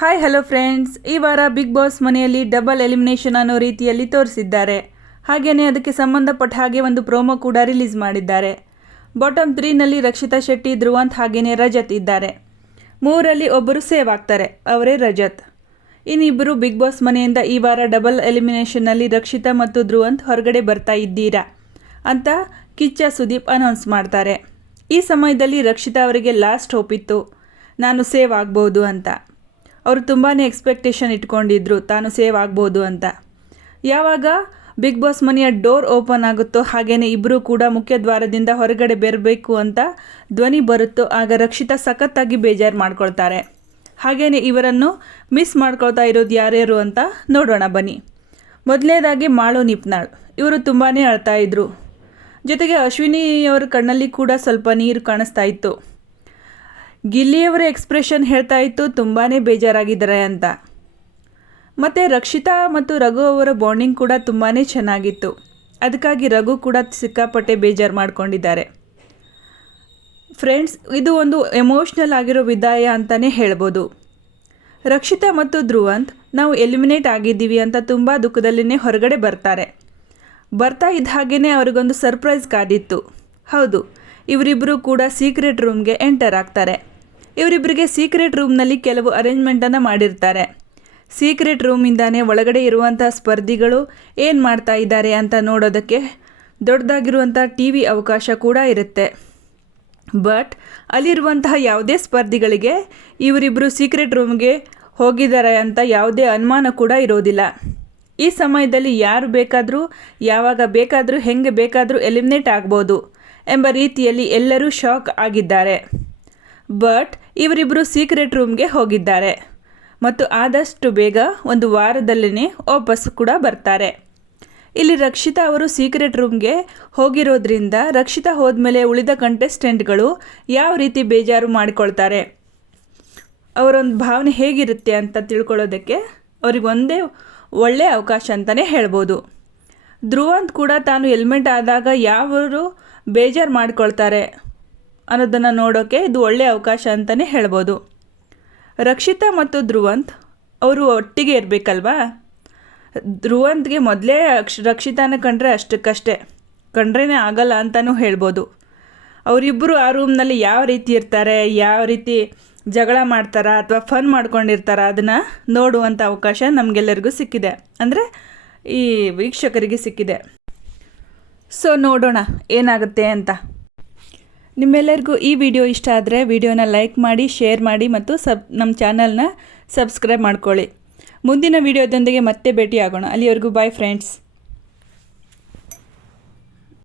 Hi hello friends, ಈ ವಾರ big boss ಮನೆಯಲ್ಲಿ ಡಬಲ್ ಎಲಿಮಿನೇಷನ್ ಅನ್ನೋ ರೀತಿಯಲ್ಲಿ ತೋರಿಸಿದ್ದಾರೆ. ಹಾಗೆಯೇ ಅದಕ್ಕೆ ಸಂಬಂಧಪಟ್ಟ ಹಾಗೆ ಒಂದು ಪ್ರೋಮೋ ಕೂಡ ರಿಲೀಸ್ ಮಾಡಿದ್ದಾರೆ. ಬಾಟಮ್ 3ನಲ್ಲಿ ರಕ್ಷಿತಾ ಶೆಟ್ಟಿ, ಧ್ರುವಂತ್ ಹಾಗೆಯೇ ರಜತ್ ಇದ್ದಾರೆ. 3ರಲ್ಲಿ ಒಬ್ಬರು ಸೇವ್ ಆಗ್ತಾರೆ, ಅವರೇ ರಜತ್. ಇನ್ನಿಬ್ಬರು ಬಿಗ್ ಬಾಸ್ ಮನೆಯಿಂದ ಈ ವಾರ ಡಬಲ್ ಎಲಿಮಿನೇಷನ್ನಲ್ಲಿ ರಕ್ಷಿತಾ ಮತ್ತು ಧ್ರುವಂತ್ ಹೊರಗಡೆ ಬರ್ತಾ ಇದ್ದೀರಾ ಅಂತ ಕಿಚ್ಚ ಸುದೀಪ್ ಅನೌನ್ಸ್ ಮಾಡ್ತಾರೆ. ಈ ಸಮಯದಲ್ಲಿ ರಕ್ಷಿತಾ ಅವರಿಗೆ ಲಾಸ್ಟ್ ಹೋಪ್ ಇತ್ತು, ನಾನು ಸೇವ್ ಆಗ್ಬೋದು ಅಂತ. ಅವರು ತುಂಬಾ ಎಕ್ಸ್ಪೆಕ್ಟೇಷನ್ ಇಟ್ಕೊಂಡಿದ್ರು ತಾನು ಸೇವ್ ಆಗ್ಬೋದು ಅಂತ. ಯಾವಾಗ ಬಿಗ್ ಬಾಸ್ ಮನೆಯ ಡೋರ್ ಓಪನ್ ಆಗುತ್ತೋ ಹಾಗೆಯೇ ಇಬ್ಬರು ಕೂಡ ಮುಖ್ಯ ದ್ವಾರದಿಂದ ಹೊರಗಡೆ ಬರಬೇಕು ಅಂತ ಧ್ವನಿ ಬರುತ್ತೋ ಆಗ ರಕ್ಷಿತಾ ಸಖತ್ತಾಗಿ ಬೇಜಾರು ಮಾಡ್ಕೊಳ್ತಾರೆ. ಹಾಗೆಯೇ ಇವರನ್ನು ಮಿಸ್ ಮಾಡ್ಕೊಳ್ತಾ ಇರೋದು ಯಾರ್ಯಾರು ಅಂತ ನೋಡೋಣ ಬನ್ನಿ. ಮೊದಲನೇದಾಗಿ ಮಾಳು ನಿಪ್ನಾಳ್, ಇವರು ತುಂಬಾ ಅಳ್ತಾ ಇದ್ರು. ಜೊತೆಗೆ ಅಶ್ವಿನಿ ಅವರ ಕಣ್ಣಲ್ಲಿ ಕೂಡ ಸ್ವಲ್ಪ ನೀರು ಕಾಣಿಸ್ತಾ ಇತ್ತು. ಗಿಲ್ಲಿಯವರ ಎಕ್ಸ್ಪ್ರೆಷನ್ ಹೇಳ್ತಾ ಇತ್ತು ತುಂಬಾ ಬೇಜಾರಾಗಿದ್ದಾರೆ ಅಂತ. ಮತ್ತು ರಕ್ಷಿತಾ ಮತ್ತು ರಘು ಅವರ ಬಾಂಡಿಂಗ್ ಕೂಡ ತುಂಬಾ ಚೆನ್ನಾಗಿತ್ತು. ಅದಕ್ಕಾಗಿ ರಘು ಕೂಡ ಸಿಕ್ಕಾಪಟ್ಟೆ ಬೇಜಾರು ಮಾಡ್ಕೊಂಡಿದ್ದಾರೆ. ಫ್ರೆಂಡ್ಸ್, ಇದು ಒಂದು ಎಮೋಷ್ನಲ್ ಆಗಿರೋ ವಿದಾಯ ಅಂತಲೇ ಹೇಳ್ಬೋದು. ರಕ್ಷಿತಾ ಮತ್ತು ಧ್ರುವಂತ್ ನಾವು ಎಲಿಮಿನೇಟ್ ಆಗಿದ್ದೀವಿ ಅಂತ ತುಂಬ ದುಃಖದಲ್ಲಿನೇ ಹೊರಗಡೆ ಬರ್ತಾರೆ. ಬರ್ತಾ ಇದ್ದ ಹಾಗೆಯೇ ಅವ್ರಿಗೊಂದು ಸರ್ಪ್ರೈಸ್ ಕಾದಿತ್ತು. ಹೌದು, ಇವರಿಬ್ಬರು ಕೂಡ ಸೀಕ್ರೆಟ್ ರೂಮ್ಗೆ ಎಂಟರ್ ಆಗ್ತಾರೆ. ಇವರಿಬ್ಬರಿಗೆ ಸೀಕ್ರೆಟ್ ರೂಮ್ನಲ್ಲಿ ಕೆಲವು ಅರೇಂಜ್ಮೆಂಟನ್ನು ಮಾಡಿರ್ತಾರೆ. ಸೀಕ್ರೆಟ್ ರೂಮಿಂದಾನೇ ಒಳಗಡೆ ಇರುವಂಥ ಸ್ಪರ್ಧಿಗಳು ಏನು ಮಾಡ್ತಾ ಇದ್ದಾರೆ ಅಂತ ನೋಡೋದಕ್ಕೆ ದೊಡ್ಡದಾಗಿರುವಂಥ TV ಅವಕಾಶ ಕೂಡ ಇರುತ್ತೆ. ಬಟ್ ಅಲ್ಲಿರುವಂತಹ ಯಾವುದೇ ಸ್ಪರ್ಧಿಗಳಿಗೆ ಇವರಿಬ್ಬರು ಸೀಕ್ರೆಟ್ ರೂಮ್ಗೆ ಹೋಗಿದ್ದಾರೆ ಅಂತ ಯಾವುದೇ ಅನುಮಾನ ಕೂಡ ಇರೋದಿಲ್ಲ. ಈ ಸಮಯದಲ್ಲಿ ಯಾರು ಬೇಕಾದರೂ ಯಾವಾಗ ಬೇಕಾದರೂ ಹೆಂಗೆ ಬೇಕಾದರೂ ಎಲಿಮಿನೇಟ್ ಆಗ್ಬೋದು ಎಂಬ ರೀತಿಯಲ್ಲಿ ಎಲ್ಲರೂ ಶಾಕ್ ಆಗಿದ್ದಾರೆ. ಬಟ್ ಇವರಿಬ್ಬರು ಸೀಕ್ರೆಟ್ ರೂಮ್ಗೆ ಹೋಗಿದ್ದಾರೆ ಮತ್ತು ಆದಷ್ಟು ಬೇಗ ಒಂದು ವಾರದಲ್ಲೇ ವಾಪಸ್ ಕೂಡ ಬರ್ತಾರೆ. ಇಲ್ಲಿ ರಕ್ಷಿತಾ ಅವರು ಸೀಕ್ರೆಟ್ ರೂಮ್ಗೆ ಹೋಗಿರೋದ್ರಿಂದ ರಕ್ಷಿತಾ ಹೋದ್ಮೇಲೆ ಉಳಿದ ಕಂಟೆಸ್ಟೆಂಟ್ಗಳು ಯಾವ ರೀತಿ ಬೇಜಾರು ಮಾಡಿಕೊಳ್ತಾರೆ, ಅವರೊಂದು ಭಾವನೆ ಹೇಗಿರುತ್ತೆ ಅಂತ ತಿಳ್ಕೊಳ್ಳೋದಕ್ಕೆ ಅವರಿಗೊಂದೇ ಒಳ್ಳೆಯ ಅವಕಾಶ ಅಂತಲೇ ಹೇಳ್ಬೋದು. ಧ್ರುವಂತ್ ಕೂಡ ತಾನು ಎಲಿಮಿನೇಟ್ ಆದಾಗ ಯಾವರು ಬೇಜಾರು ಮಾಡ್ಕೊಳ್ತಾರೆ ಅನ್ನೋದನ್ನು ನೋಡೋಕ್ಕೆ ಇದು ಒಳ್ಳೆಯ ಅವಕಾಶ ಅಂತಲೇ ಹೇಳ್ಬೋದು. ರಕ್ಷಿತಾ ಮತ್ತು ಧ್ರುವಂತ್ ಅವರು ಒಟ್ಟಿಗೆ ಇರಬೇಕಲ್ವಾ. ಧ್ರುವಂತ್ಗೆ ಮೊದಲೇ ರಕ್ಷಿತಾನ ಕಂಡ್ರೆ ಅಷ್ಟಕ್ಕಷ್ಟೇ, ಕಂಡ್ರೇ ಆಗಲ್ಲ ಅಂತಲೂ ಹೇಳ್ಬೋದು. ಅವರಿಬ್ಬರು ಆ ರೂಮ್ನಲ್ಲಿ ಯಾವ ರೀತಿ ಇರ್ತಾರೆ, ಯಾವ ರೀತಿ ಜಗಳ ಮಾಡ್ತಾರಾ ಅಥವಾ ಫನ್ ಮಾಡ್ಕೊಂಡಿರ್ತಾರ ಅದನ್ನು ನೋಡುವಂಥ ಅವಕಾಶ ನಮಗೆಲ್ಲರಿಗೂ ಸಿಕ್ಕಿದೆ, ಅಂದರೆ ಈ ವೀಕ್ಷಕರಿಗೆ ಸಿಕ್ಕಿದೆ. ಸೊ ನೋಡೋಣ ಏನಾಗುತ್ತೆ ಅಂತ. ನಿಮ್ಮೆಲ್ಲರಿಗೂ ಈ ವಿಡಿಯೋ ಇಷ್ಟ ಆದರೆ ವಿಡಿಯೋನ ಲೈಕ್ ಮಾಡಿ, ಶೇರ್ ಮಾಡಿ ಮತ್ತು ನಮ್ಮ ಚಾನಲ್ನ ಸಬ್ಸ್ಕ್ರೈಬ್ ಮಾಡ್ಕೊಳ್ಳಿ. ಮುಂದಿನ ವಿಡಿಯೋದೊಂದಿಗೆ ಮತ್ತೆ ಭೇಟಿಯಾಗೋಣ. ಅಲ್ಲಿವರೆಗೂ ಬಾಯ್ ಫ್ರೆಂಡ್ಸ್.